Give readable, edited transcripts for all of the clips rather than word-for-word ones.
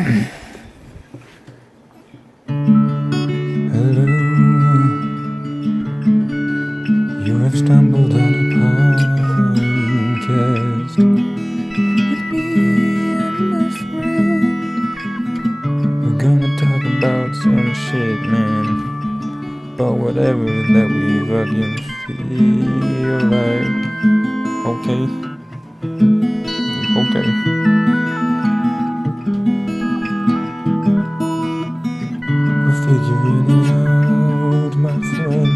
Hello, you have stumbled on a podcast with me and my friend. We're gonna talk about some shit, man. About whatever that we fucking feel like. Okay. Okay. We're figuring it out, my friend.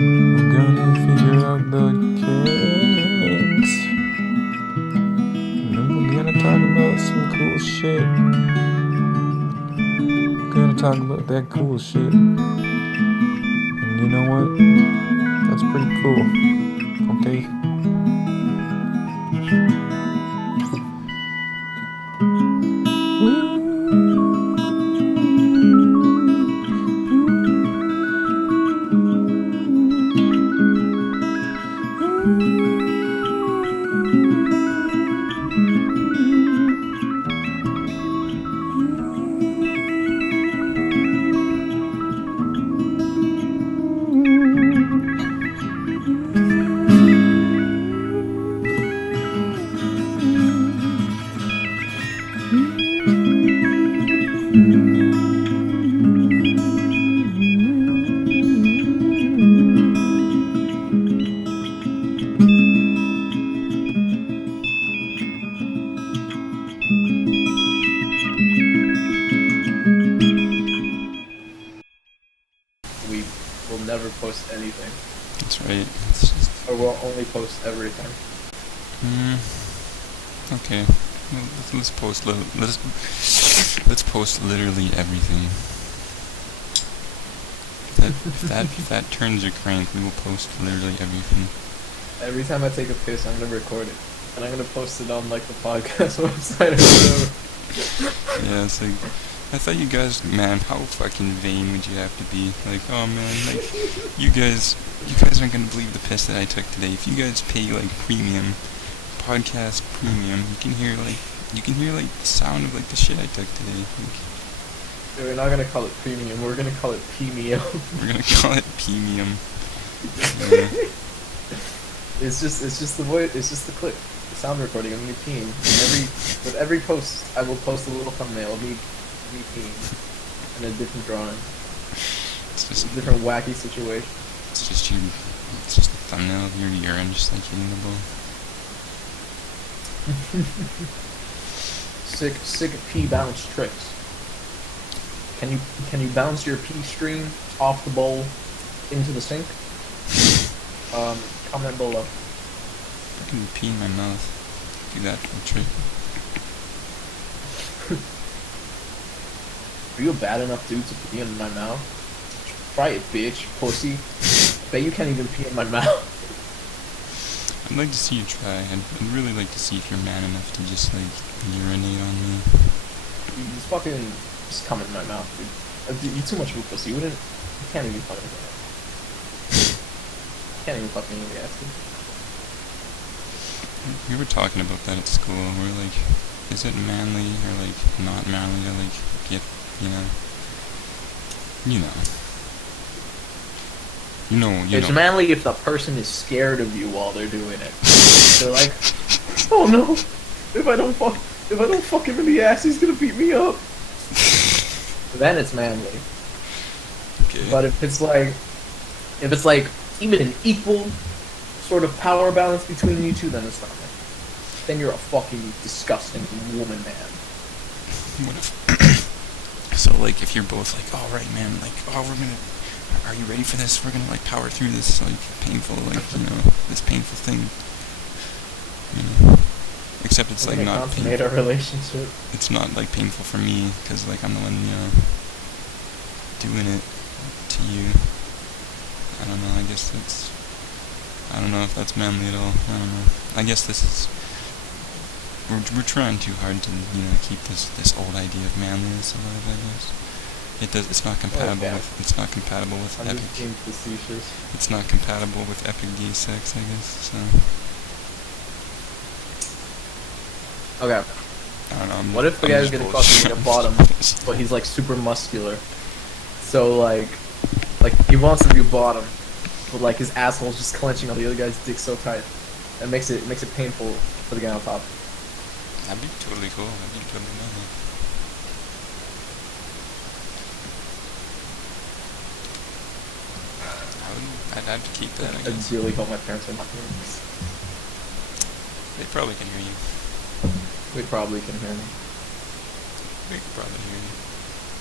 We're gonna figure out the kinks. And then we're gonna talk about some cool shit. We're gonna talk about that cool shit. And you know what? That's pretty cool. Okay? We will never post anything, That's right. It's just, or we'll only post everything. okay. Well, let's post. Let's post literally everything. If that turns your crank, we will post literally everything. Every time I take a piss, I'm gonna record it, and I'm gonna post it on like the podcast website or whatever. Yeah, it's like, I thought you guys, man, how fucking vain would you have to be? Like, oh man, like, you guys aren't gonna believe the piss that I took today. If you guys pay like premium, podcast premium, you can hear like the sound of like the shit I took today. Like, We're not gonna call it premium. We're gonna call it premium. we're gonna call it premium. Yeah. It's just the voice. It's just the clip, the sound recording of me peeing. With every post, I will post a little thumbnail of me peeing in a different drawing. It's just A different wacky situation. It's just a thumbnail of your urine just like hitting the ball. Sick pee bounce tricks. Can you bounce your pee stream off the bowl into the sink? Comment below. I can pee in my mouth. Do that for a trick. Are you a bad enough dude to pee in my mouth? Try it, bitch, pussy. Bet you can't even pee in my mouth. I'd like to see you try. I'd really like to see if you're man enough to just like urinate on me. You just fucking come in my mouth, dude. You're too much of a pussy. You can't even fucking. Can't even fucking in the ass, dude. We were talking about that at school. We're like, is it manly or like not manly to like get, you know. It's manly if the person is scared of you while they're doing it. They're like, oh no, if I don't fuck him in the ass, he's gonna beat me up. Then it's manly. Okay. But if it's like even an equal sort of power balance between you two, then it's not manly. Then you're a fucking disgusting woman, man. What if? So like, if you're both like, all right, man, like, oh, are you ready for this? We're gonna like power through this like painful, like, you know, this painful thing. You know, except it's like not consummate our relationship. It's not like painful for me because like I'm the one, you know, doing it to you. I don't know. I don't know if that's manly at all. I don't know. I guess this is. We're trying too hard to, you know, keep this old idea of manliness alive. I guess it's not compatible with I'm epic. just being facetious. It's not compatible with epic gay sex, I guess. So. Okay. I don't know. What if the I'm guy's just getting fucking like a bottom, bullshitting. but he's like super muscular? So like he wants to be bottom, but like his asshole's just clenching on the other guy's dick so tight, it makes it painful for the guy on top. That'd be totally cool. That'd be totally normal. I'd have to keep that, I I guess. really hope my parents are not hearing this. They probably can hear you. They probably can hear me. They could probably hear you.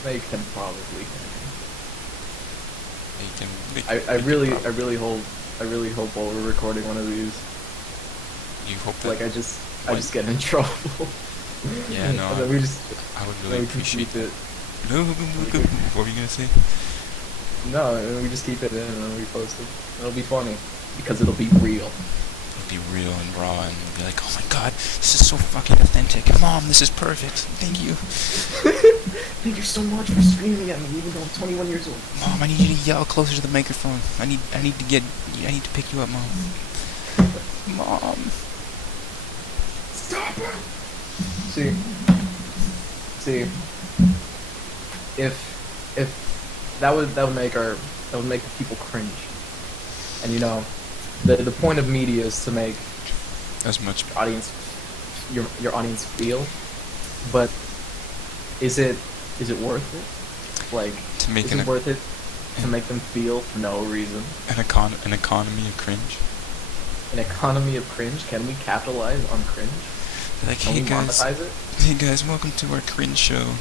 They can probably hear me. They can. They I could really probably. hope while we're recording one of these, You hope that. like I just What? get in trouble. Yeah, no, And then we just I would then really we can appreciate keep that. it. No, what were you gonna say? No, and then we just keep it in and then we post it. It'll be funny because it'll be real. It'll be real and raw, and we'll be like, oh my god, this is so fucking authentic. Mom, this is perfect. Thank you. Thank you so much for screaming at me, even though I'm 21 years old. Mom, I need you to yell closer to the microphone. I need to pick you up, Mom. Mom. Stop it! See, if that would make the people cringe, and you know, the point of media is to make As much. your audience feel, but is it worth it? Like, To make is an it worth it to make them feel for no reason? an economy of cringe. An economy of cringe? Can we capitalize on cringe? Like, Can hey we guys, monetize it? hey guys, welcome to our cringe show.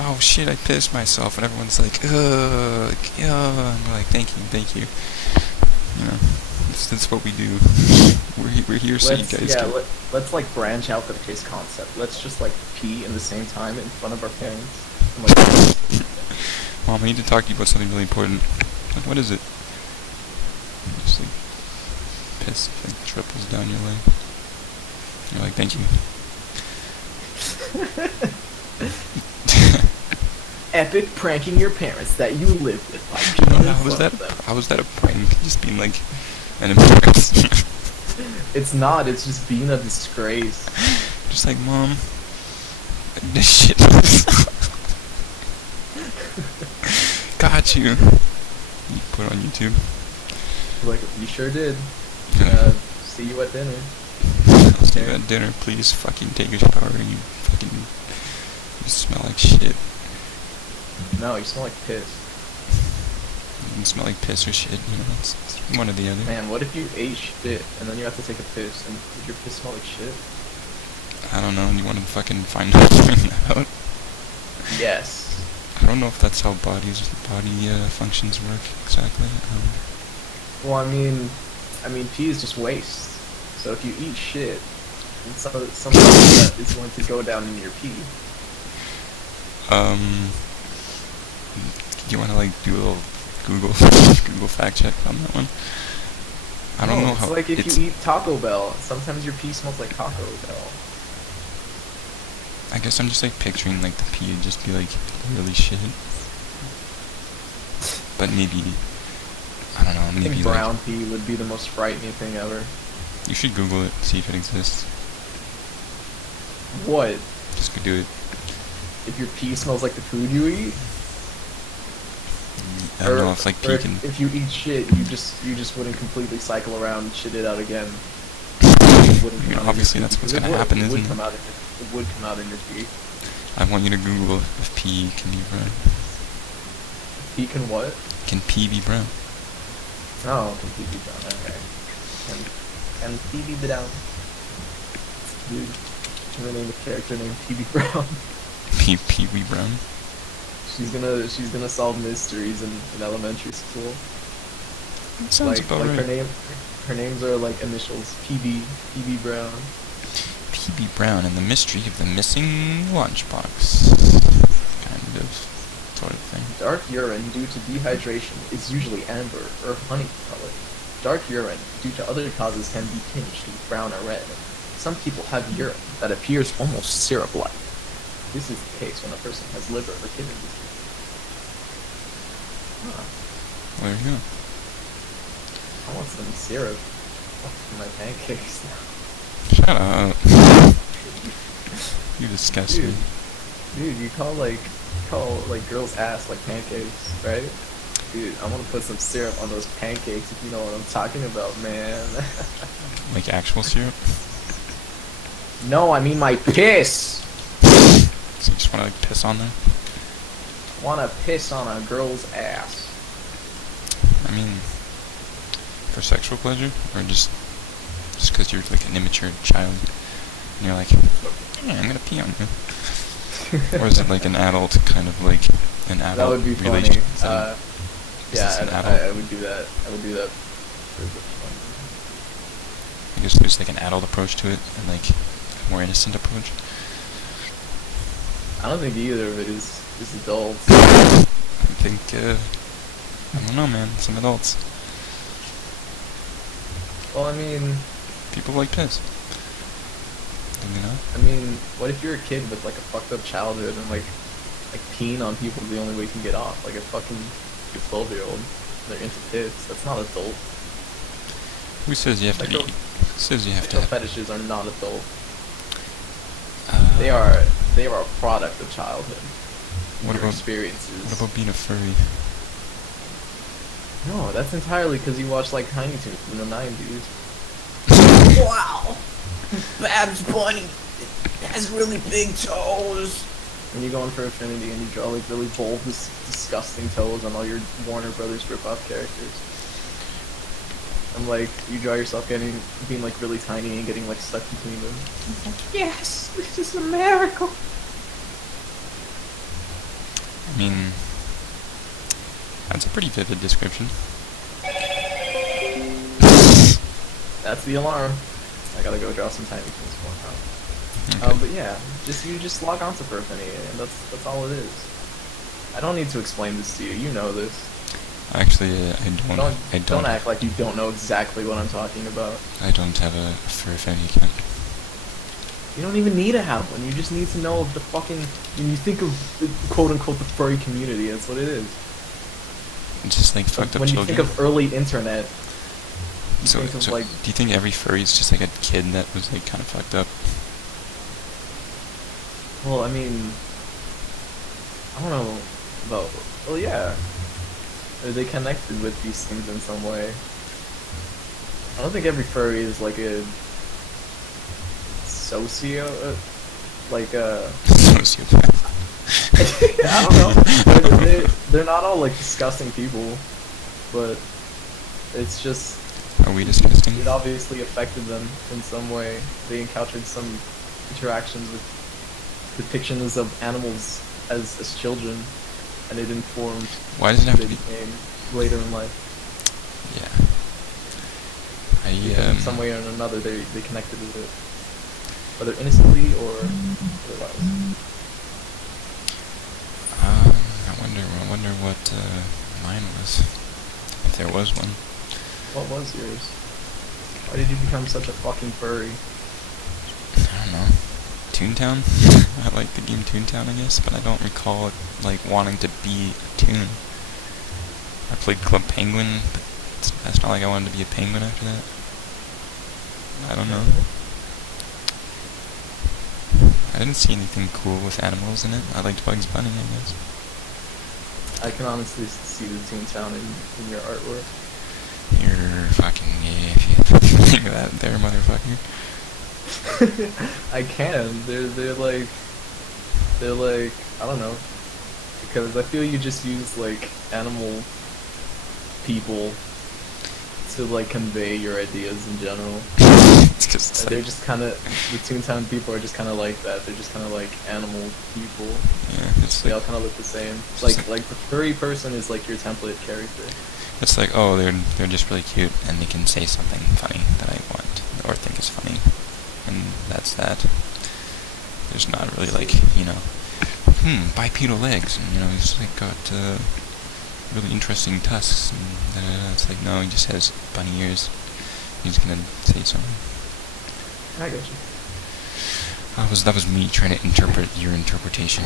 Oh shit, I pissed myself, and everyone's like, ugh, yeah, and we're like, thank you. You know, that's what we do. We're here so you guys can. Let's like branch out the piss concept. Let's just like pee in the same time in front of our parents. And, like, Mom, I need to talk to you about something really important. Like, what is it? Just like piss like triples down your leg. You're like, thank you. Epic pranking your parents that you live with by peeing in How was front that? of them. How was that a prank? Just being like an embarrassment. It's not. It's just being a disgrace. Just like, Mom, this shit. Got you. You put it on YouTube. Like, you sure did. Yeah. See you at dinner. I'll see you at dinner. Please fucking take a shower. You smell like shit. No, you smell like piss. You smell like piss or shit. You know, it's one or the other. Man, what if you ate shit and then you have to take a piss and did your piss smell like shit? I don't know. You want to fucking find that out? Yes. I don't know if that's how body functions work exactly. Well, I mean, pee is just waste. So if you eat shit, then something like that is going to go down in your pee. Do you want to like do a little Google fact check on that one? I don't know it's how. like if you eat Taco Bell, sometimes your pee smells like Taco Bell. I guess I'm just like picturing like the pee would just be like really shit. But maybe, I don't know, I maybe think like, brown pee would be the most frightening thing ever. you should Google it, see if it exists. What? Just go do it. If your pee smells like the food you eat? I don't know if like pee can. If you eat shit, you just wouldn't completely cycle around and shit it out again. It wouldn't come out in your Obviously pee, that's what's because gonna happen, it would isn't it? come out in your, it would come out in your pee. I want you to Google if pee can be brown. Pee can what? Can pee be brown? Oh, can pee be brown? Okay. Can pee be brown? Dude, I'm gonna name a character named Pee Brown. Pee wee brown? She's gonna solve mysteries in elementary school. That sounds about like right. her names are like initials. PB Brown. PB Brown and the mystery of the missing lunchbox. Kind of, sort of thing. Dark urine due to dehydration is usually amber or honey colored. Dark urine due to other causes can be tinged with brown or red. Some people have urine that appears almost syrup-like. This is the case when a person has liver or kidney disease. Huh. Well, there you go. I want some syrup for my pancakes now. Shut up. You disgust me. Dude, you call girls' ass like pancakes, right? Dude, I want to put some syrup on those pancakes if you know what I'm talking about, man. Like actual syrup? No, I mean my piss. So you just want to like piss on them? I want to piss on a girl's ass. I mean, for sexual pleasure, or just because you're like an immature child, and you're like, yeah, I'm gonna pee on you. Or is it like an adult kind of like an adult That would be funny. relationship? Yeah, an adult? I would do that. I would do that. I guess there's like an adult approach to it and like a more innocent approach. I don't think either of it is adults. I think, I don't know, man. Some adults. Well, I mean, People like piss. You know? I mean, what if you're a kid with like a fucked up childhood and like peeing on people is the only way you can get off? Like a fucking 12-year-old, they're into piss. That's not adult. Who says you have to Sexual- be? Who says you have to? Sexual fetishes are not adult. Uh, They are a product of childhood. What Your about- experiences? What about being a furry? No, that's entirely because you watched like Tiny Toons in the 90s. Wow! Babs Bunny has really big toes! And you go in for affinity and you draw like really bold, disgusting toes on all your Warner Brothers rip-off characters. And like, you draw yourself being like really tiny and getting like stuck between them. It's like, yes! This is a miracle! I mean, that's a pretty vivid description. That's the alarm. I gotta go draw some Tiny Toons for now. Okay. But yeah, just log on to Perfinney, and that's all it is. I don't need to explain this to you. You know this. Actually, I don't. Don't act like you don't know exactly what I'm talking about. I don't have a Furfany account. You don't even need to have one. You just need to know of the fucking. When you think of quote unquote the furry community, that's what it is. It's just like fucked up When you children. think of early internet, you so, think of so like. do you think every furry is just like a kid that was like kind of fucked up? Well, I mean, I don't know about. Well, yeah. Are they connected with these things in some way? I don't think every furry is like a like a. Sociopath. I don't know. They're not all like disgusting people, but it's just Are we disgusting? it obviously affected them in some way. They encountered some interactions with depictions of animals as children, and it informed Why does it have who to they be? became later in life. Yeah. Because in some way or another, they connected with it, whether innocently or otherwise. I wonder what mine was, if there was one. What was yours? Why did you become such a fucking furry? I don't know. Toontown? I like the game Toontown, I guess, but I don't recall like wanting to be a toon. I played Club Penguin, but that's not like I wanted to be a penguin after that. I don't know. I didn't see anything cool with animals in it. I liked Bugs Bunny, I guess. I can honestly see the Toontown in your artwork. You're fucking gay if you think that there, motherfucker. I can. They're like I don't know, because I feel you just use like animal people to like convey your ideas in general. It's because it's They're like, just kind of the Toontown people are just kind of like that. They're just kind of like animal people. yeah, it's They all like, kind of look the same. Just Like the furry person is like your template character. it's like, oh, they're just really cute, and they can say something funny that I want, or think is funny, and that's that. There's not really like, bipedal legs, and he's like got really interesting tusks, and it's like, no, he just has bunny ears. He's gonna say something. I got you. That was me trying to interpret your interpretation.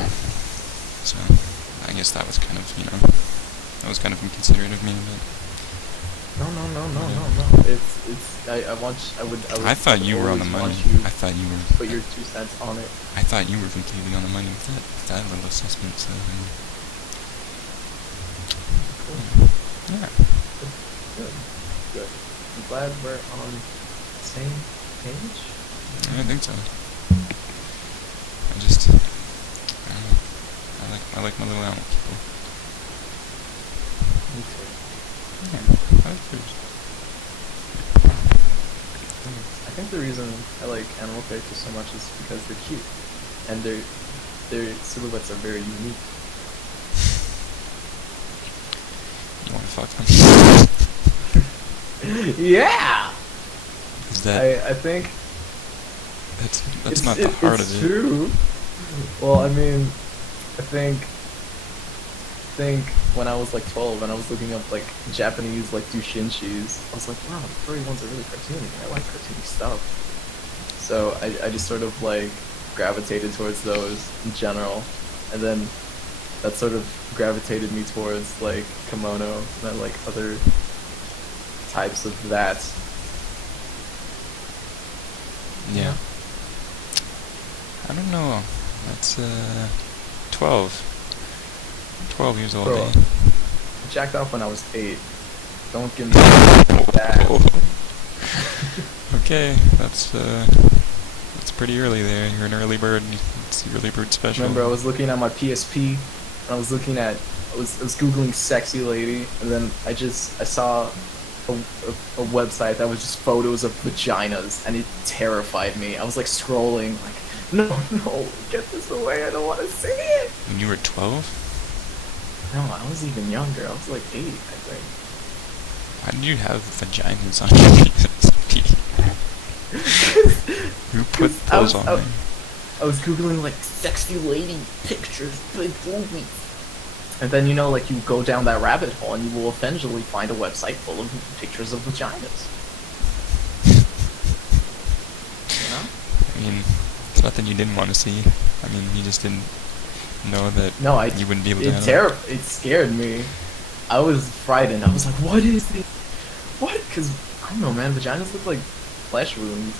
So, I guess that was kind of, that was kind of inconsiderate of me, but No. I I thought would you were on the always money. want you I thought you to put were. your 2 cents on it. I thought you were completely on the money with that little assessment. So Cool. yeah, Good. Good. I'm glad we're on the same page. I think so. I just, I don't know. I like my little animal people. Me too. Yeah, I like yours. I think the reason I like animal characters so much is because they're cute, and their silhouettes are very unique. You want to fuck them? Yeah. Is that? I think That's not the heart it's of it. true. Well, I mean, I think when I was like 12 and I was looking up like Japanese like doushinshis, I was like, wow, the furry ones are really cartoony. I like cartoony stuff. So I just sort of like gravitated towards those in general, and then that sort of gravitated me towards like kimono and like other types of that. Yeah. I don't know. That's 12. 12 years old. Bro, Eh? I jacked off when I was 8. Don't give me that. Okay, that's pretty early there. You're an early bird. It's the early bird special. Remember, I was looking at my PSP, and I was googling sexy lady, and then I saw a website that was just photos of vaginas, and it terrified me. I was like scrolling, like, no, get this away, I don't want to see it. When you were 12? No, I was even younger. I was like 8, I think. Why did you have vaginas on your PSP? Who put those on there? I was googling like sexy lady pictures, big boobies. And then, you know, like you go down that rabbit hole and you will eventually find a website full of pictures of vaginas. You know? I mean, it's nothing you didn't want to see. I mean, you just didn't know that you wouldn't be able to handle it. It scared me. I was frightened. I was like, what is this? What? Because, I don't know, man, vaginas look like flesh wounds.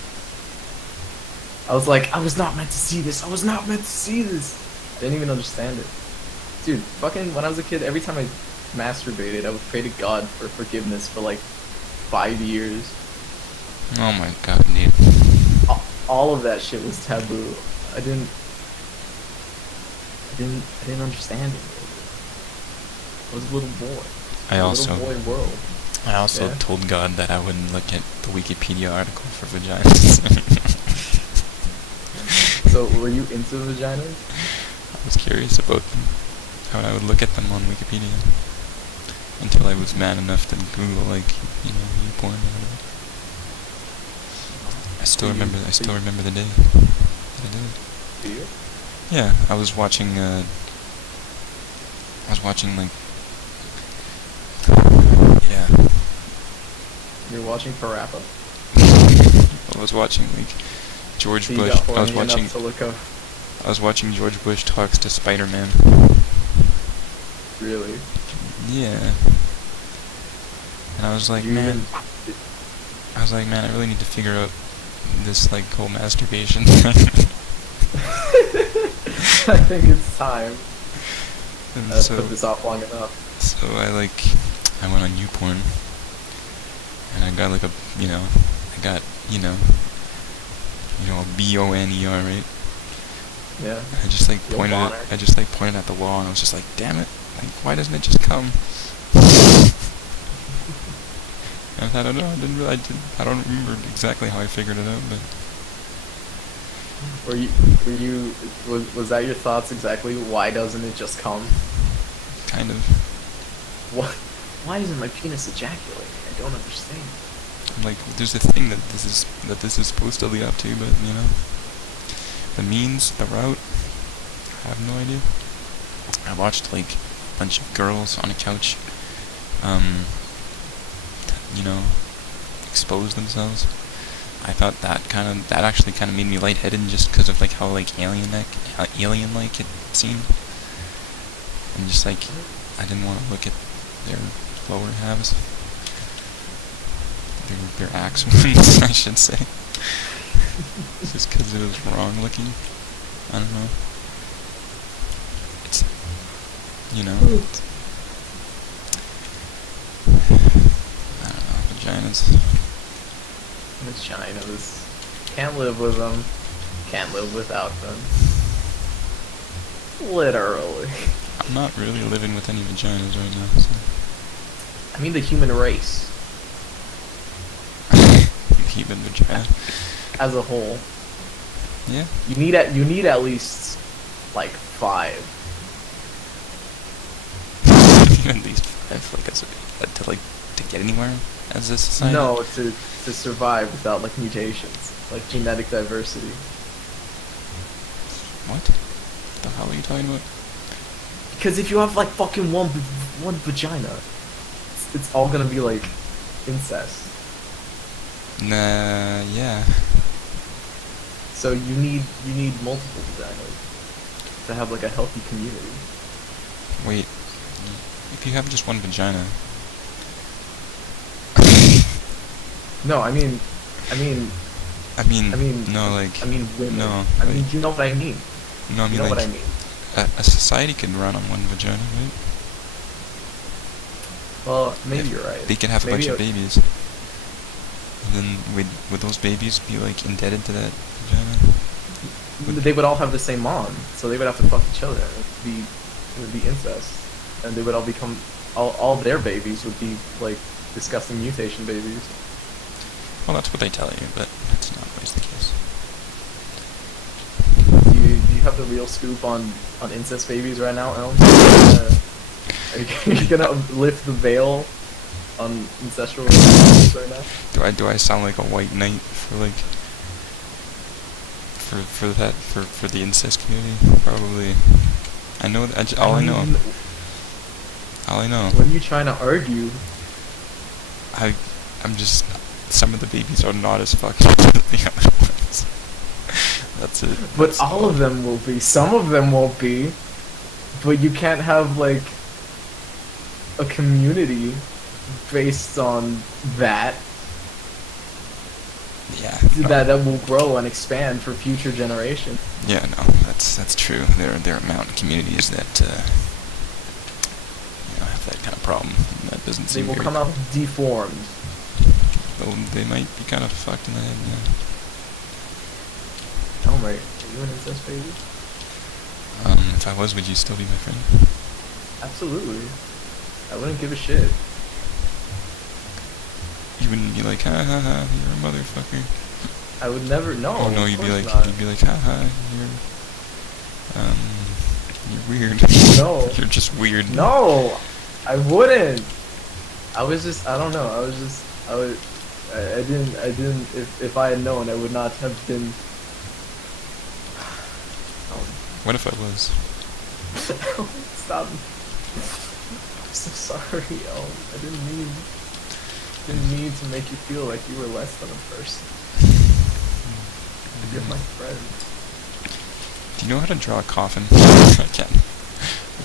I was like, I was not meant to see this. I was not meant to see this. I didn't even understand it. Dude, fucking, when I was a kid, every time I masturbated, I would pray to God for forgiveness for like 5 years. Oh my god, dude. All of that shit was taboo. I didn't understand it. I was a little boy. Little boy world. I also Yeah. told God that I wouldn't look at the Wikipedia article for vaginas. So, were you into vaginas? I was curious about them. How I would look at them on Wikipedia. Until I was mad enough to Google, like, porn or whatever. I still remember the day that I did it. Do you? Yeah, I was watching, like, yeah. You were watching Parappa? I was watching, like, George So you Bush. got horny enough to look up. I was watching George Bush talks to Spider-Man. Really? Yeah. And I was like, You man, even- I really need to figure out this, like, whole masturbation thing. I think it's time. And I've put this off long enough. So I went on YouPorn, and I got like a BONER, right? Yeah. I just like Yo, pointed Bonner. I just like pointed at the wall, and I was just like, damn it, like why doesn't it just come? And I don't know, I don't remember exactly how I figured it out, but Was that your thoughts exactly? Why doesn't it just come? kind of. What? Why isn't my penis ejaculating? I don't understand. I'm like, there's a thing that this is supposed to lead up to, but the means, the route, I have no idea. I watched like a bunch of girls on a couch, expose themselves. I thought that actually kind of made me lightheaded just because of like how like alien-like it seemed, and just like I didn't want to look at their lower halves. their axe wounds, I should say. Just because it was wrong looking. I don't know. It's, you know, I don't know, vaginas. Vaginas. Can't live with them. Can't live without them. Literally. I'm not really living with any vaginas right now, so. I mean the human race Human vagina. as a whole. Yeah. You need at least like 5. At least five, like, to get anywhere as a society. No, to survive without like mutations, like genetic diversity. What? The hell are you talking about? Because if you have like fucking one vagina, it's all gonna be like incest. Nah, yeah. So you need multiple vaginas to have like a healthy community. Wait. If you have just one vagina. No, I mean, no, like. women. No, I mean, like- you know what I mean. No, I mean, You know like. what I mean. A society can run on one vagina, right? Well, maybe If you're right. They could have a Maybe bunch of babies. And then would those babies be, like, indebted to that vagina? They would all have the same mom, so they would have to fuck each other. It would be incest, and they would all become all their babies would be like disgusting mutation babies. Well, that's what they tell you, but that's not always the case. Do you have the real scoop on incest babies right now, Elm? Are you gonna lift the veil on incestual relationships right now? Do I sound like a white knight for, like, for the incest community? Probably. I know that. All I know. When you trying to argue, I'm just. Some of the babies are not as fucked up as the other ones. That's it. but all of them will be. Some of them won't be. But you can't have like a community based on that. Yeah. No. That will grow and expand for future generations. Yeah, no, that's true. There are mountain communities that have that kind of problem. And that doesn't They seem will very come out deformed. Though they might be kind of fucked in the head. Elmer, are you an incest baby? If I was, would you still be my friend? Absolutely. I wouldn't give a shit. You wouldn't be like, ha ha ha, you're a motherfucker. I would never. No. Oh no, of you'd be course like, not. ha ha, you're weird. No. You're just weird. No, I wouldn't. I don't know. I didn't, if I had known, I would not have been. What if I was? Stop. I'm so sorry, Elm. I didn't mean to make you feel like you were less than a person. You're my friend. Do you know how to draw a coffin? I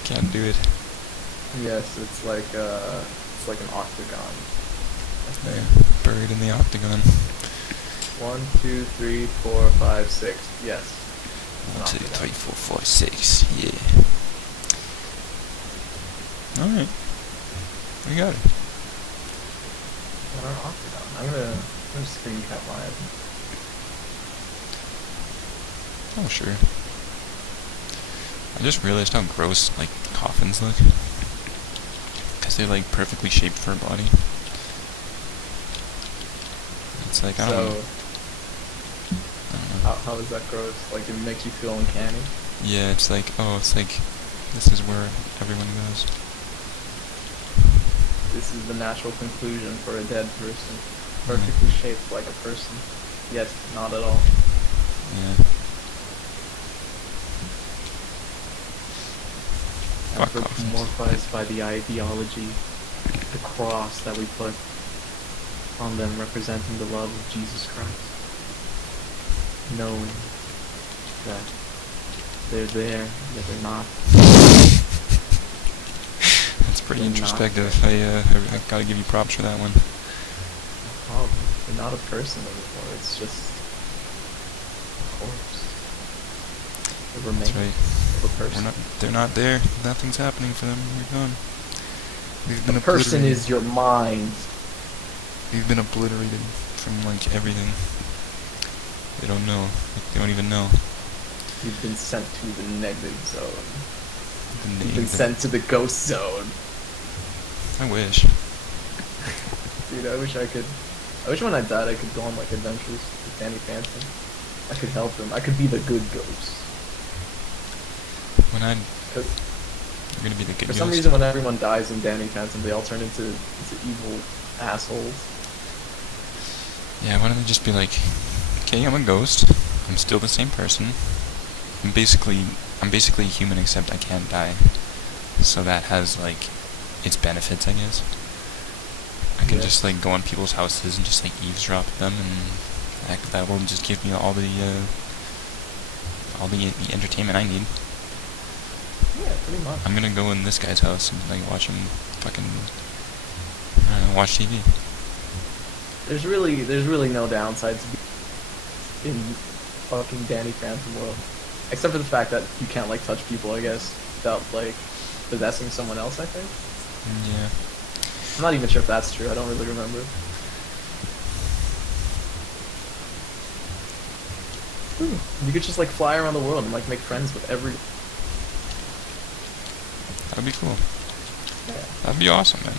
can't do it. Yes, it's like an octagon. Okay. Yeah, buried in the octagon. 1, 2, 3, 4, 5, 6. Yes. 1, 2, 3, 4, 5, 6. Yeah. All right. We got it. What are octagon? I'm gonna screen cap mine. Oh sure. I just realized how gross like coffins look. Cause they're like perfectly shaped for a body. It's like I don't know. How is that gross? Like it makes you feel uncanny? Yeah, it's like this is where everyone goes. This is the natural conclusion for a dead person. Perfectly shaped like a person. Yet not at all. Yeah. Fuck coffins. Anthropomorphized by the ideology, the cross that we put on them representing the love of Jesus Christ. Knowing that they're there, that they're not. That's pretty They're not introspective. I gotta give you props for that one. They're not a person anymore. It's just a corpse. The That's remains right. of a person. They're not there. Nothing's happening for them. We're gone. We've been A person obliterated. is your mind. We've been obliterated from like everything. They don't know. Like, they don't even know. You've been sent to the negative zone. The You've name been that- sent to the ghost zone. I wish. Dude, I wish when I died I could go on like adventures with Danny Phantom. I could help him. I could be the good ghost. When I'm 'Cause gonna be the good for some ghost. reason when everyone dies in Danny Phantom they all turn into evil assholes. Yeah, why don't they just be like, okay, I'm a ghost. I'm still the same person. I'm basically a human except I can't die. So that has like its benefits, I guess. I can Yeah. just like go on people's houses and just like eavesdrop them, and that will just give me all the entertainment I need. Yeah, pretty much. I'm gonna go in this guy's house and like watch him fucking I don't know, watch TV. There's really no downside to be in fucking Danny Phantom world. Except for the fact that you can't like touch people, I guess, without like possessing someone else, I think. Yeah. I'm not even sure if that's true, I don't really remember. You could just like fly around the world and like make friends with every That'd be cool. yeah, That'd be awesome, man.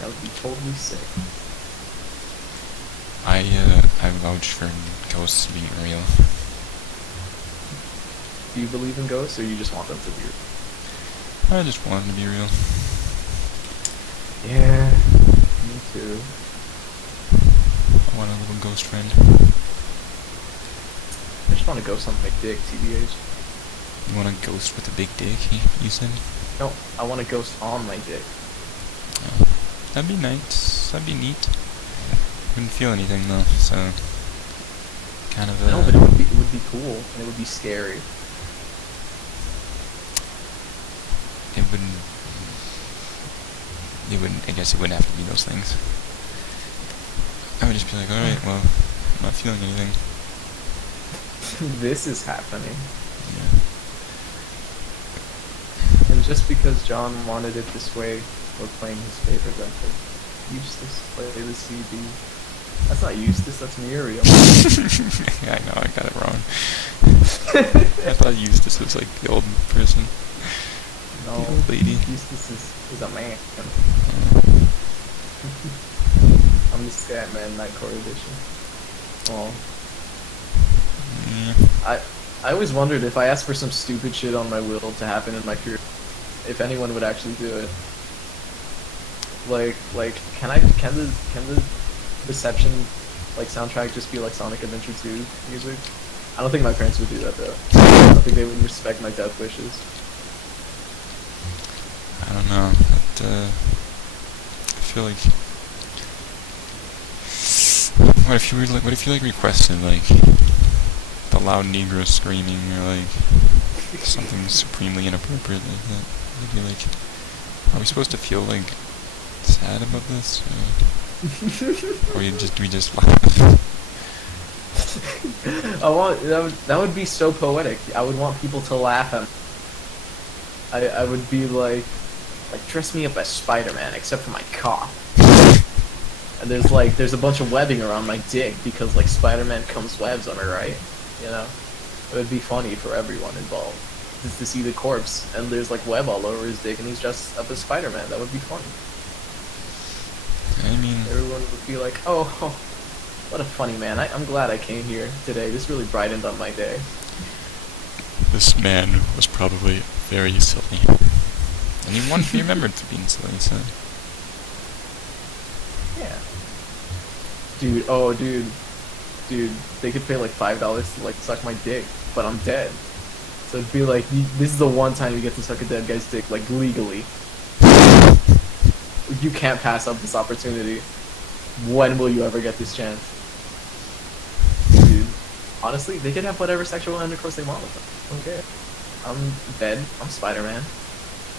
that would be totally sick. I vouch for ghosts being real. Do you believe in ghosts or you just want them to be real? I just want them to be real. Yeah, me too. I want a little ghost friend. I just want to ghost on my dick, TBH. You want a ghost with a big dick, you said? No, I want to ghost on my dick. Oh, that'd be nice. That'd be neat. Wouldn't feel anything though, so kind of No, but it would be cool and it would be scary. it wouldn't, I guess it wouldn't have to be those things. I would just be like, alright, well, I'm not feeling anything. This is happening. Yeah. And just because John wanted it this way, we're playing his favorite record. Eustace, play the CD. That's not Eustace, that's Muriel. Yeah, I know, I got it wrong. I thought Eustace was like the old person. No, The old lady. Eustace is a man. I'm the Scatman Nightcore edition. Oh. Yeah. I always wondered if I asked for some stupid shit on my will to happen in my career, if anyone would actually do it. Like, can the reception, like, soundtrack just be like Sonic Adventure 2 music? I don't think my parents would do that though. I don't think they would respect my death wishes. I don't know. I feel like. What if you requested like the loud Negro screaming or like something supremely inappropriate like that? You'd be like, are we supposed to feel like sad about this, or do we just laugh? That would be so poetic. I would want people to laugh at me. I would be like dress me up as Spider-Man except for my cock. And there's a bunch of webbing around my dick because like Spider-Man comes webs, am I right? You know? It would be funny for everyone involved. Just to see the corpse and there's like web all over his dick and he's dressed up as Spider-Man. That would be funny. I mean, Everyone would be like, oh, what a funny man. I'm glad I came here today. This really brightened up my day. this man was probably very silly, and he wanted to be remembered for being silly. So Yeah. Dude, they could pay like $5 to like suck my dick, but I'm dead. So it'd be like, this is the one time you get to suck a dead guy's dick, like legally. You can't pass up this opportunity. When will you ever get this chance? Dude, honestly, they could have whatever sexual intercourse they want with them. I don't care. I'm dead. I'm Spider-Man.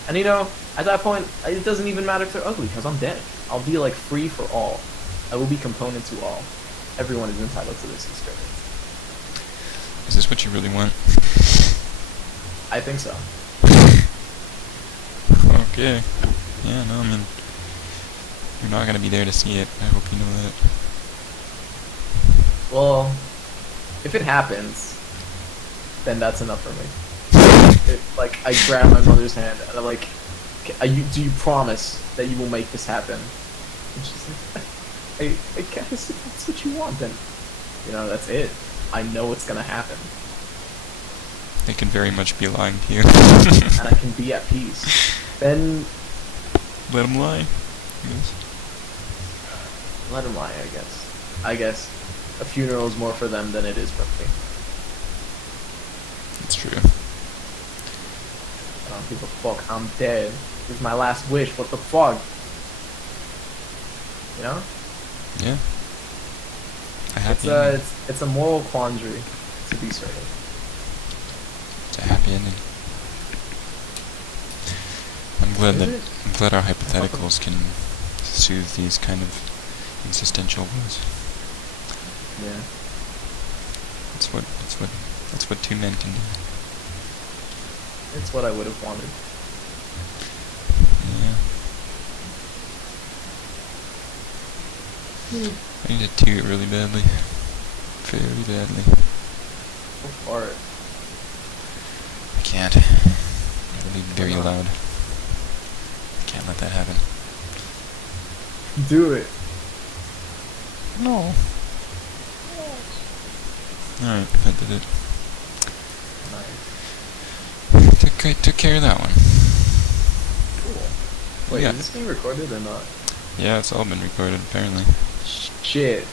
And you know, at that point, it doesn't even matter if they're ugly, because I'm dead. I'll be like free for all. I will be component to all. Everyone is entitled to this experience. Is this what you really want? I think so. Okay. Yeah, no, I mean, you're not gonna be there to see it. I hope you know that. Well, if it happens, then that's enough for me. Like, I grab my mother's hand and I'm like, do you promise that you will make this happen? And she's like, I guess if that's what you want, then, that's it. I know it's gonna happen. They can very much be lying to you. And I can be at peace. Then, Let them lie. Yes. let them lie, I guess. A funeral is more for them than it is for me. That's true. People, fuck, I'm dead. This is my last wish. What the fuck? You know? Yeah. A happy ending. It's a moral quandary, to be certain. It's a happy ending. I'm glad our hypotheticals can soothe these kind of existential woes. Yeah. That's what two men can do. It's what I would have wanted. Yeah. I need to toot really badly. Very badly. Go for it. I can't. It'll be very loud. Can't let that happen. Do it. No. Alright, I did it. Nice. Took care of that one. Cool. Wait, Yeah. is this being recorded or not? Yeah, it's all been recorded, apparently. Shit.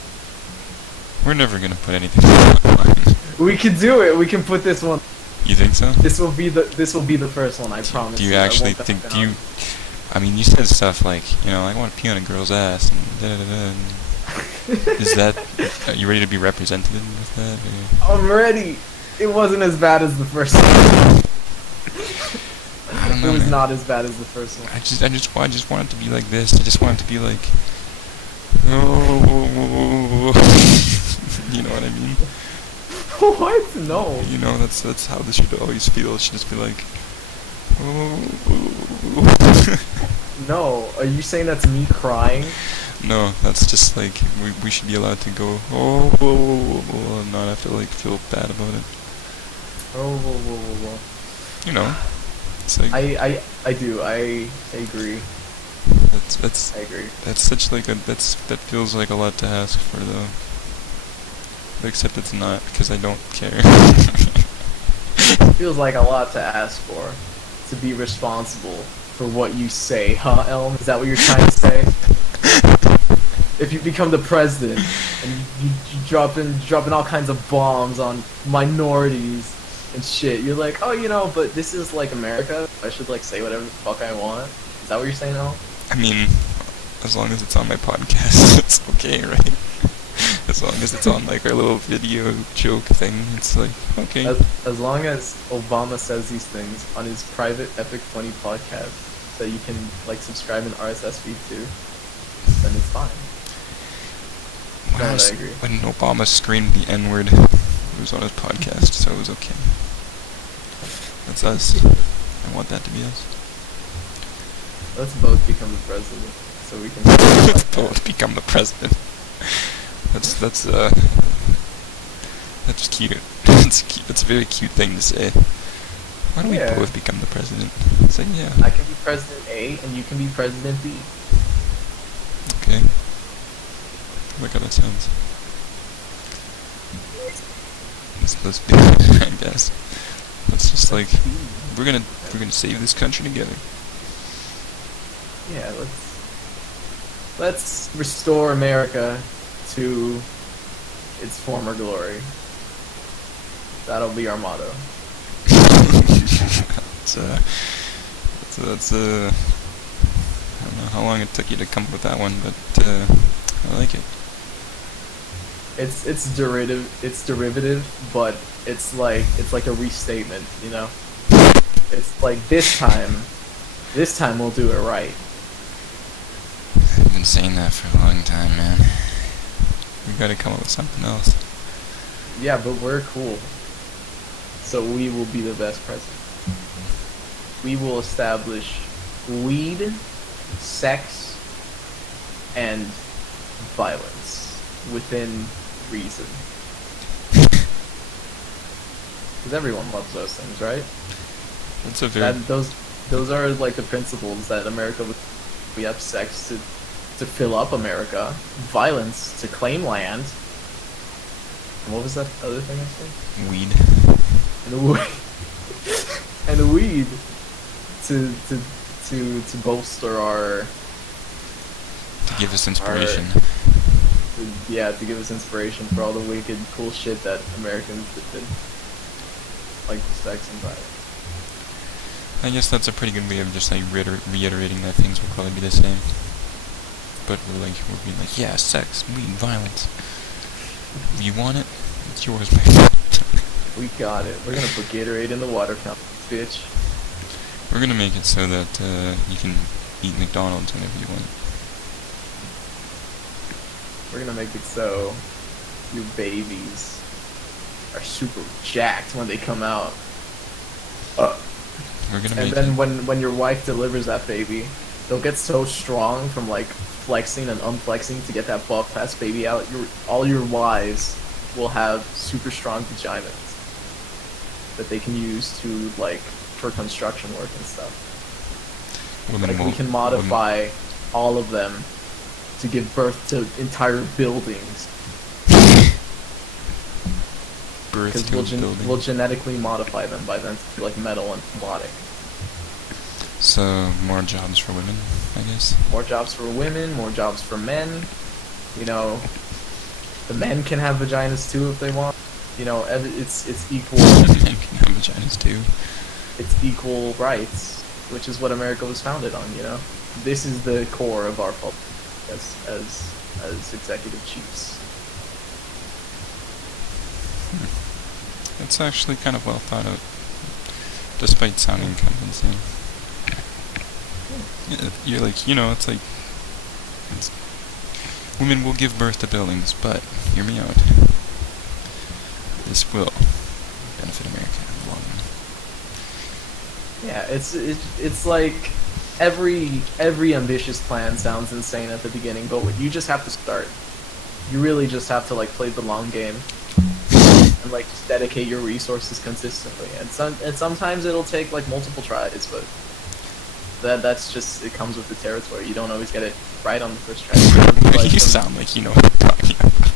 We're never gonna put anything online. We can do it. We can put this one. You think so? This will be the first one. I promise. Do you I actually won't think, back do you, down. I mean, you said stuff like, I want to pee on a girl's ass, and da-da-da-da, and is that, are you ready to be represented with that, or? I'm ready. It wasn't as bad as the first one. I don't know, It was man. not as bad as the first one. I just want it to be like this. I just want it to be like, oh, you know what I mean? What? No. That's how this should always feel. It should just be like, oh. No. Are you saying that's me crying? No, that's just like we should be allowed to go oh, and not have to like feel bad about it. Oh, whoa. It's like I do. I agree. that's I agree. that's such like that feels like a lot to ask for though. Except it's not, because I don't care. Feels like a lot to ask for. To be responsible for what you say, huh, Elm? Is that what you're trying to say? If you become the president and you dropping all kinds of bombs on minorities and shit, you're like, oh, but this is like America. I should like say whatever the fuck I want. Is that what you're saying, Elm? I mean, as long as it's on my podcast, it's okay, right? As long as it's on like our little video joke thing, it's like, okay. As long as Obama says these things on his private Epic Funny podcast that you can like subscribe in RSS feed to, then it's fine. I agree. When Obama screamed the N-word, it was on his podcast, so it was okay. That's us. I want that to be us. Let's both become the president, so we can. Both become the president. That's cute. That's cute. That's a very cute thing to say. Why don't we both become the president? It's like, yeah. I can be President A, and you can be President B. Okay. Look how that sounds. Let's be, I guess. Let's just like, we're gonna save this country together. Yeah, let's restore America to its former glory. That'll be our motto. That's I don't know how long it took you to come up with that one, but I like it. It's derivative, but it's like a restatement, you know? It's like this time we'll do it right. been saying that for a long time, man. We gotta come up with something else. Yeah, but we're cool. So we will be the best president. We will establish weed, sex, and violence within reason. Because everyone loves those things, right? That's a very... Those are like the principles that America would. We have sex to fill up America, violence to claim land. And what was that other thing I said? Weed. And the weed to bolster our. To give us inspiration. To give us inspiration for all the wicked, cool shit that Americans did. Like sex and violence. I guess that's a pretty good way of just like reiterating that things will probably be the same. But we'll be like, yeah, sex, weed, violence. You want it? It's yours, man. We got it. We're gonna put Gatorade in the water fountain, bitch. We're gonna make it so that you can eat McDonald's whenever you want. We're gonna make it so your babies are super jacked when they come out. We're gonna And make then it... when your wife delivers that baby, they'll get so strong from like flexing and unflexing to get that buff ass baby out. All your wives will have super strong vaginas that they can use to like for construction work and stuff. Like we can modify all of them to give birth to entire buildings. Because we'll genetically modify them by then to be like metal and robotic. So, more jobs for women, I guess? More jobs for women, more jobs for men. You know, the men can have vaginas too if they want. You know, it's equal. Men can have vaginas too. It's equal rights, which is what America was founded on, you know? This is the core of our public as executive chiefs. It's actually kind of well thought out, despite sounding convincing. Yeah, you're like, you know, it's like, women will give birth to buildings, but, hear me out, this will benefit America in the long run. Yeah, it's like, every ambitious plan sounds insane at the beginning, but you just have to start. You really just have to, like, play the long game. And like just dedicate your resources consistently, and sometimes it'll take like multiple tries, but that's just it comes with the territory. You don't always get it right on the first try. Like, you sound like you know what I'm talking about.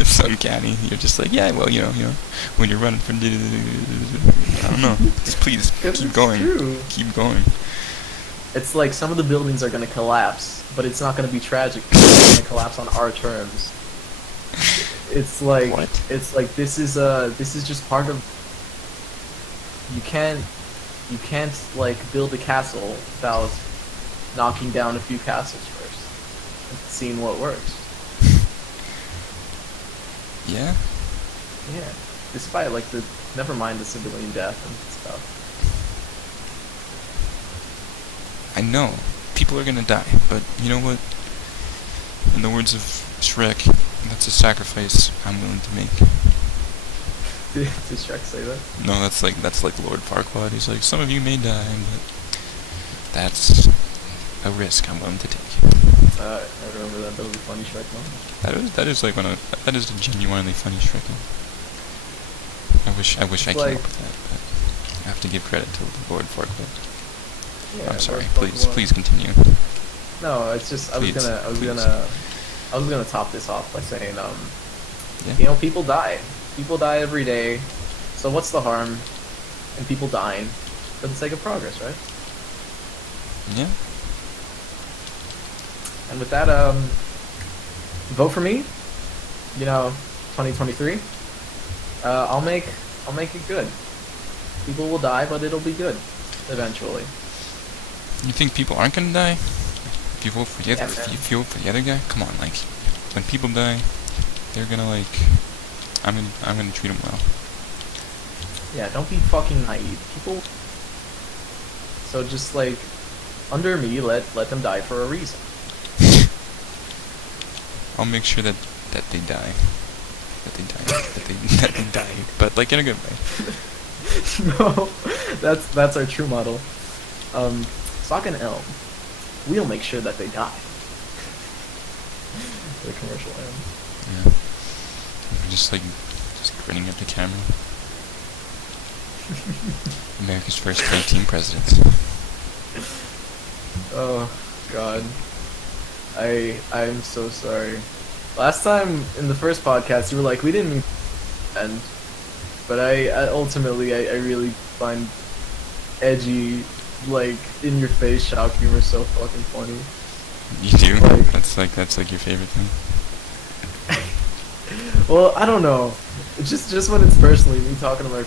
It's so uncanny. You're just like, yeah, well, you know, when you're running for, I don't know. Just please keep going. True. Keep going. It's like some of the buildings are gonna collapse, but it's not gonna be tragic. It's gonna collapse on our terms. It's like what? It's like this is just part of. You can't like build a castle without knocking down a few castles first and seeing what works. Yeah. Yeah, despite like never mind the civilian death and stuff. I know people are gonna die, but you know what? In the words of Shrek, that's a sacrifice I'm willing to make. Did Shrek say that? No, that's like Lord Farquaad. He's like, some of you may die, but that's a risk I'm willing to take. I remember that. That was a funny Shrek moment. That is like that is a genuinely funny Shrek. I wish I came up with that, but I have to give credit to Lord Farquaad. Yeah, I'm sorry. Lord Farquaad. Please continue. No, it's just I was gonna top this off by saying Yeah. you know, people die. People die every day. So what's the harm in people dying for the sake of progress, right? Yeah. And with that, vote for me. You know, 2023. I'll make it good. People will die, but it'll be good eventually. You think people aren't gonna die? If you vote for the other, Yeah, man. if you vote for the other guy, come on, like, when people die, they're gonna like, I'm gonna treat them well. Yeah, don't be fucking naive. People. So just like, Under me, let them die for a reason. I'll make sure that they die. That they die. that they die. But like in a good way. No, that's our true model. Sock and Elm, we'll make sure that they die. The commercial ends. Yeah. Just grinning at the camera. America's first 19 presidents. Oh God, I'm so sorry. Last time in the first podcast, you were like, we didn't mean to end, but I ultimately I really find edgy, like in your face shock humor so fucking funny. You do? Like- That's like your favorite thing. Well, I don't know. Just when it's personally me talking to my,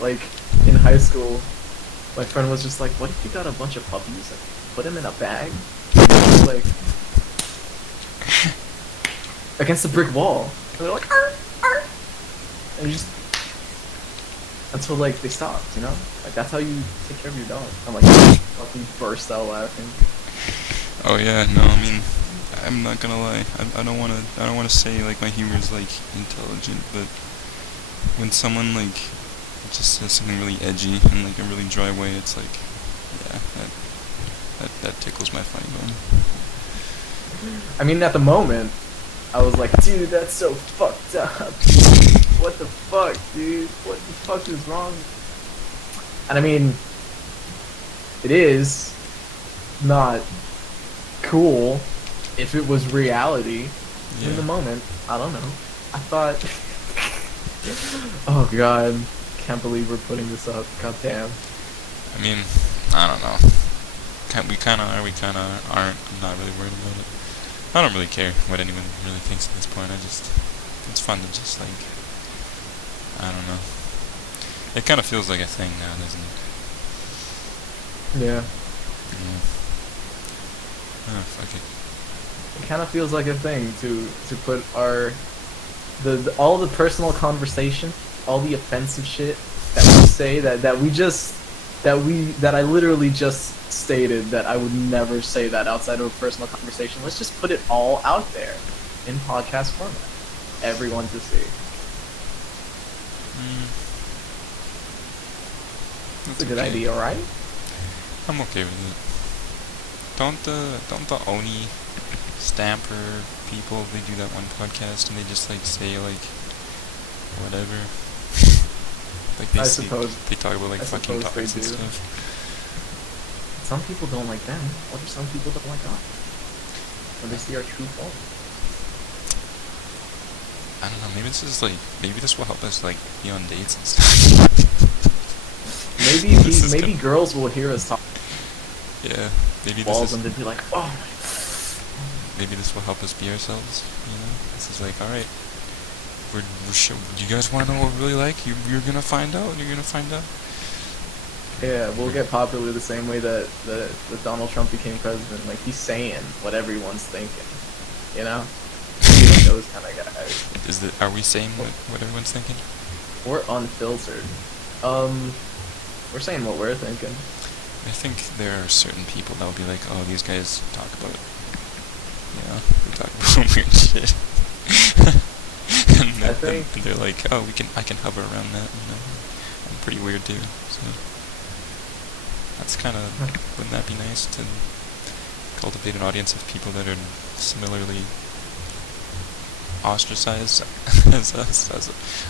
like, in high school, my friend was just like, "What if you got a bunch of puppies and put them in a bag, like, against a brick wall?" And they're like, "Arr, arr," and you just until like they stop, you know? Like that's how you take care of your dog. I'm like, fucking burst out laughing. Oh yeah, no, I mean, I'm not gonna lie. I don't wanna say like my humor is like intelligent, but when someone like just says something really edgy in like a really dry way, it's like, yeah, that tickles my funny bone. I mean, at the moment, I was like, dude, that's so fucked up. What the fuck, dude? What the fuck is wrong? And I mean, it is not cool if it was reality. Yeah. In the moment, I don't know. I thought, oh god, can't believe we're putting this up. God damn. I mean, I don't know. We kinda are, we kinda aren't. I'm not really worried about it. I don't really care what anyone really thinks at this point. It's fun to just like, I don't know. It kind of feels like a thing now, doesn't it? Yeah. Yeah. Oh, fuck it. It kind of feels like a thing to put our all the personal conversation, all the offensive shit that we say that I literally just stated that I would never say that outside of a personal conversation. Let's just put it all out there in podcast format, everyone to see. That's a good okay. idea, right? I'm okay with it. Don't the Oni Stamper people, they do that one podcast and they just like say like whatever. Like I suppose. they talk about like I fucking suppose topics they and do. stuff. Some people don't like them. What if some people don't like us? When they see our true form. I don't know, maybe this will help us like be on dates and stuff. This is Maybe good. girls will hear us talk Yeah, maybe balls and they'd be like, oh my. maybe this will help us be ourselves, you know? This is like, alright, we're you guys want to know what we're really like? You're gonna find out, Yeah, we'll get popular the same way that Donald Trump became president. Like, he's saying what everyone's thinking, you know? He's like those kind of guys. Are we saying what everyone's thinking? We're unfiltered. We're saying what we're thinking. I think there are certain people that will be like, oh, these guys talk about, they talk about weird shit. and they're like, oh, I can hover around that, you know? I'm pretty weird too, so that's kind of, wouldn't that be nice to cultivate an audience of people that are similarly ostracized as us?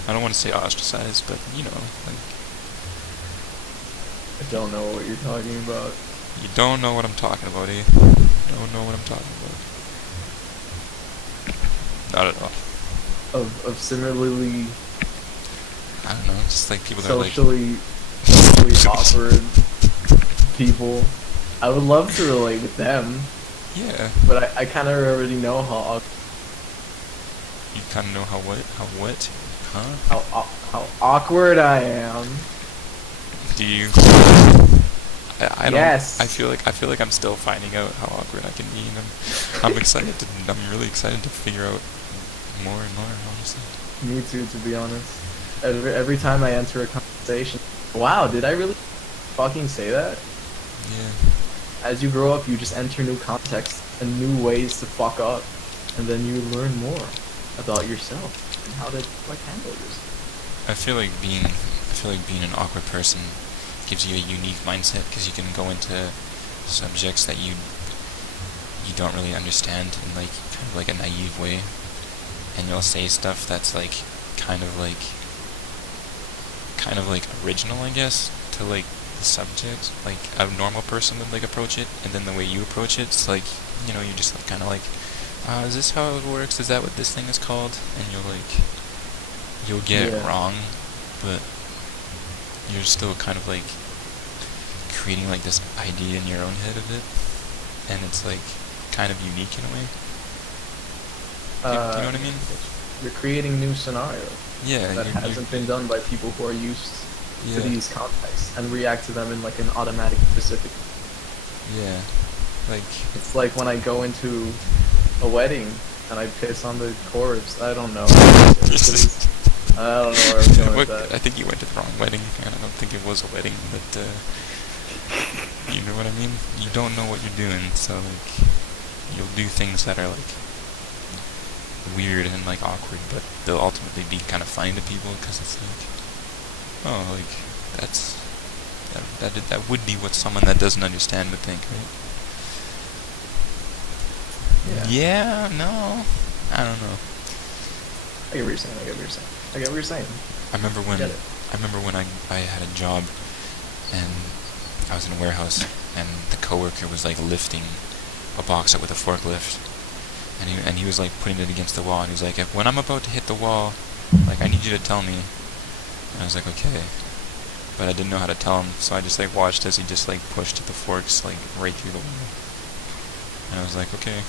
I don't want to say ostracized, but you know, like, I don't know what you're talking about. you don't know what I'm talking about, eh? You don't know what I'm talking about. Not at all. Of similarly I don't know, just like people that are like... socially awkward people. I would love to relate with them, Yeah. but I kind of already know how You kind of know how what? Huh? how awkward I am. Do you? I don't. Yes. I feel like I'm still finding out how awkward I can be, and I'm excited to. I'm really excited to figure out more and more. Honestly. Me too, to be honest. Every time I enter a conversation, wow, did I really fucking say that? Yeah. as you grow up, you just enter new contexts and new ways to fuck up, and then you learn more about yourself and how to like handle yourself. I feel like being an awkward person gives you a unique mindset because you can go into subjects that you don't really understand in like kind of like a naive way, and you'll say stuff that's like kind of like original, I guess, to like the subject. Like a normal person would like approach it, and then the way you approach it, it's like, you know, you just like, kind of like, is this how it works? Is that what this thing is called? And you'll get it wrong, but you're still kind of like creating like this idea in your own head of it, and it's like kind of unique in a way. Do you know what I mean? You're creating new scenarios Yeah. that hasn't been done by people who are used Yeah. to these contexts and react to them in like an automatic specific. Yeah. Like, It's like when I go into a wedding and I piss on the corpse. I don't know. I don't know where I'm going with that. I think you went to the wrong wedding, and I don't think it was a wedding, but you know what I mean? You don't know what you're doing, so like you'll do things that are like weird and like awkward, but they'll ultimately be kind of funny to people because it's like, oh, like that would be what someone that doesn't understand would think, right? Yeah, no, I don't know. I get what you're saying. I get what you're saying. I remember when Get it. I had a job, and I was in a warehouse, and the coworker was like lifting a box up with a forklift, and he was like putting it against the wall, and he was like, when I'm about to hit the wall, like, I need you to tell me. And I was like, okay, but I didn't know how to tell him, so I just like watched as he just like pushed the forks like right through the wall, and I was like, okay.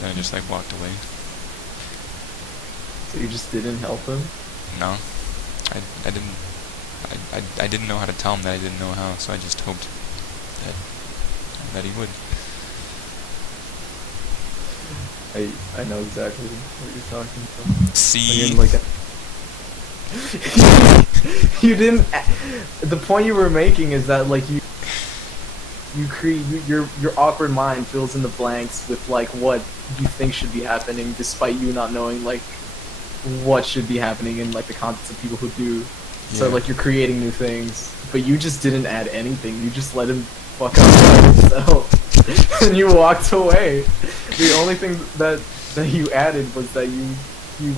Then I just like walked away. So you just didn't help him? No, I didn't know how to tell him that I didn't know how, so I just hoped that he would. I know exactly what you're talking about. See? Like you didn't. The point you were making is that like you create your awkward mind fills in the blanks with like what you think should be happening, despite you not knowing like what should be happening in like the context of people who do. So Yeah. like you're creating new things, but you just didn't add anything. You just let him fuck up by himself, and you walked away. The only thing that you added was that you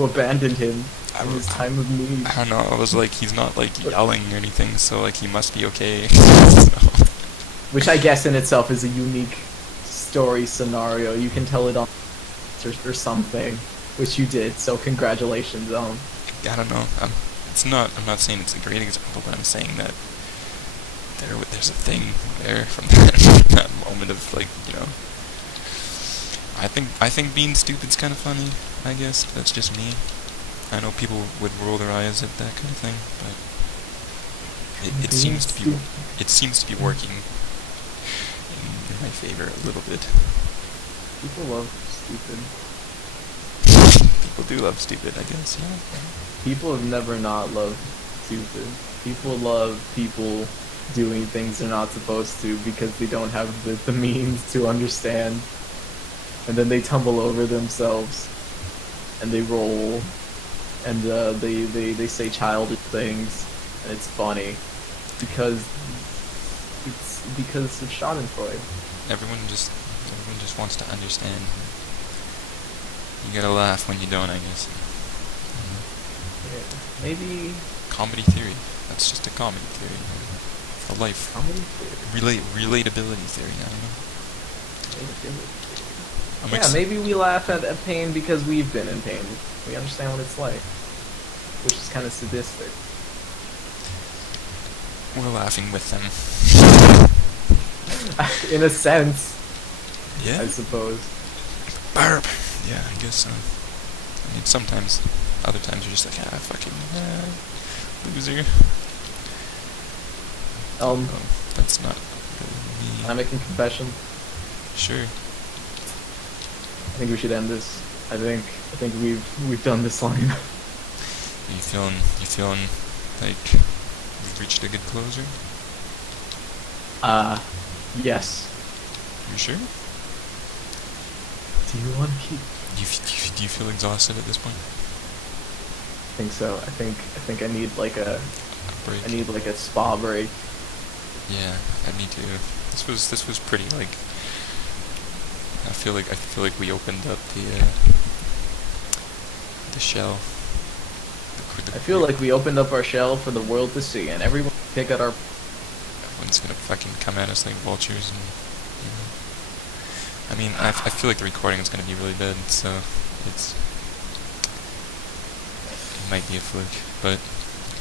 abandoned him in his time of need. I don't know, I was like, he's not like yelling or anything, so like he must be okay. So, Which I guess in itself is a unique story scenario. You can tell it on or something, which you did. So congratulations, I don't know. I'm not saying it's a great example, but I'm saying that there's a thing there from that moment of like, you know. I think being stupid's kind of funny. I guess that's just me. I know people would roll their eyes at that kind of thing, but it seems to be working in my favor a little bit. People love stupid. People do love stupid, I guess. Yeah. People have never not loved stupid. People love people doing things they're not supposed to because they don't have the means to understand. And then they tumble over themselves. And they roll. And they say childish things. And it's funny. Because of Schadenfreude. Everyone just wants to understand. You gotta laugh when you don't, I guess. Yeah. Maybe Comedy theory. That's just a comedy theory. For life. comedy theory. Relatability theory, I don't know. Yeah, maybe we laugh at pain because we've been in pain. We understand what it's like, which is kind of sadistic. We're laughing with them. In a sense, Yeah? I suppose. Burp! Yeah, I guess so. I mean, sometimes. Other times you're just like, fucking loser. Oh, that's not really me. I'm making confession. Sure. I think we should end this. I think we've done this long enough. You feeling like we've reached a good closer? Yes. You sure? Do you want to keep? Do you feel exhausted at this point? I think so. I think I need like a Break. I need like a spa break. Yeah, me too. This was pretty like. I feel like we opened up the shell. I feel like we opened up our shell for the world to see, and everyone pick at our. Everyone's gonna fucking come at us like vultures, and you know. I mean, I feel like the recording is gonna be really bad, so it might be a fluke, but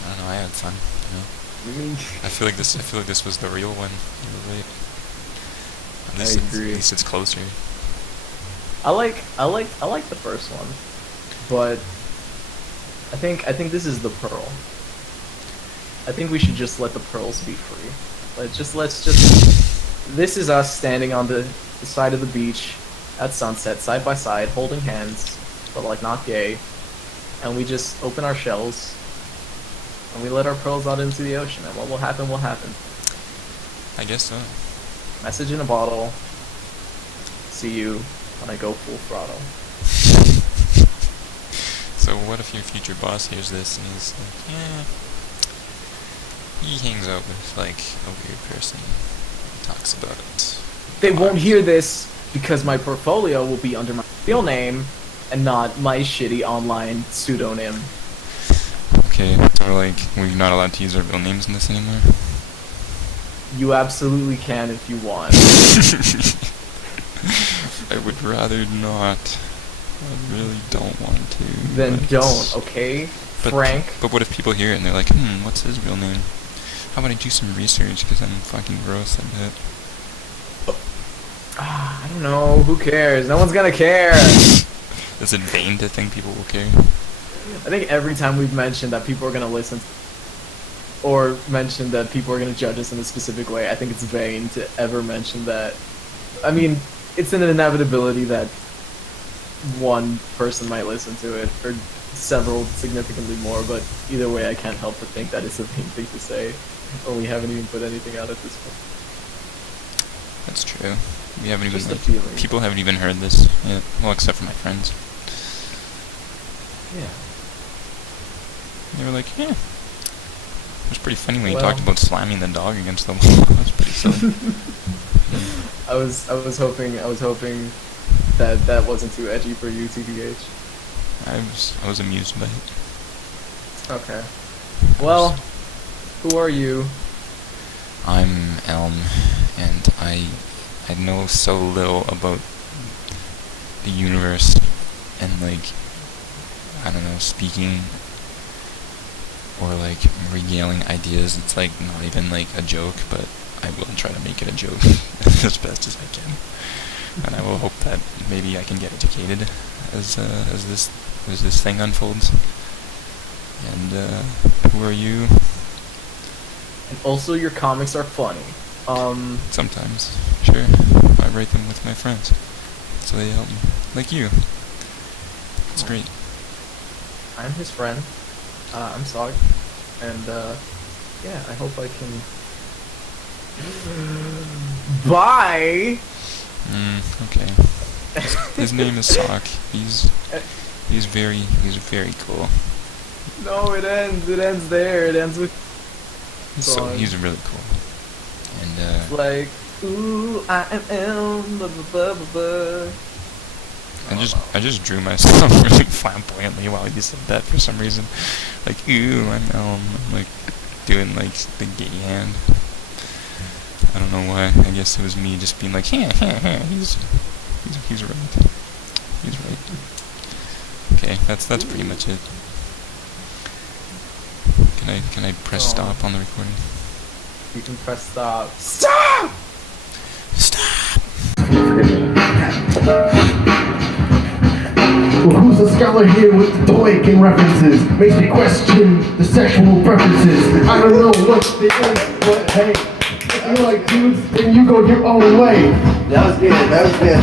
I don't know. I had fun, you know. I feel like this was the real one. You were right. At least it's closer. I like the first one, but I think this is the pearl. I think we should just let the pearls be free. Let's just. This is us standing on the side of the beach at sunset, side by side, holding hands, but like not gay, and we just open our shells and we let our pearls out into the ocean, and what will happen will happen. I guess so. Message in a bottle. See you when I go full throttle. So what if your future boss hears this and he's like, yeah, he hangs out with like a weird person, and talks about it. They won't hear this because my portfolio will be under my real name and not my shitty online pseudonym. Okay, so like we're not allowed to use our real names in this anymore? You absolutely can if you want. I would rather not. I really don't want to. Then don't, okay? Frank. But what if people hear it and they're like, what's his real name? How about I do some research because I'm fucking gross at it? I don't know. Who cares? No one's gonna care. Is it vain to think people will care? I think every time we've mentioned that people are gonna listen, or mentioned that people are gonna judge us in a specific way, I think it's vain to ever mention that. I mean, it's an inevitability that one person might listen to it, or several significantly more, but either way I can't help but think that it's a vain thing to say, or we haven't even put anything out at this point. That's true. We haven't Just even, a feeling. people haven't even heard this yet. Well, except for my friends. Yeah. They were like, yeah. It was pretty funny when you Well. talked about slamming the dog against the wall. That was pretty silly. I was hoping that wasn't too edgy for you, TBH. I was amused by it. Okay. Well, who are you? I'm Elm, and I know so little about the universe and like, I don't know, speaking or like regaling ideas. It's like not even like a joke, but I will try to make it a joke as best as I can, and I will hope that maybe I can get educated as this thing unfolds. And who are you? And also, your comics are funny. Sometimes, sure. I write them with my friends, so they help me. Like you. It's great. I'm his friend. I'm Sog. And, yeah, I hope I can... Bye! Okay. His name is Sock. He's very cool. No, it ends. It ends there. It ends with... He's really cool. And, like, ooh, I am Elm, blah, blah, blah, blah, blah. I just drew myself really flamboyantly while you said that for some reason. Like, ooh, I'm Elm. I'm like doing like the gay hand. I don't know why. I guess it was me just being like, he's right. He's right. Okay, that's pretty much it. Can I press stop on the recording? You can press stop. Stop! Stop! Well, who's the scholar here with the Doikin references? Makes me question the sexual preferences. I don't know what they is, but hey, if you like dudes, then you go your own way. That was good,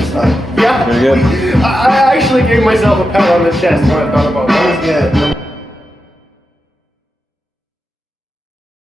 son. Yeah, Very good. I actually gave myself a pat on the chest when I thought about that. That was good.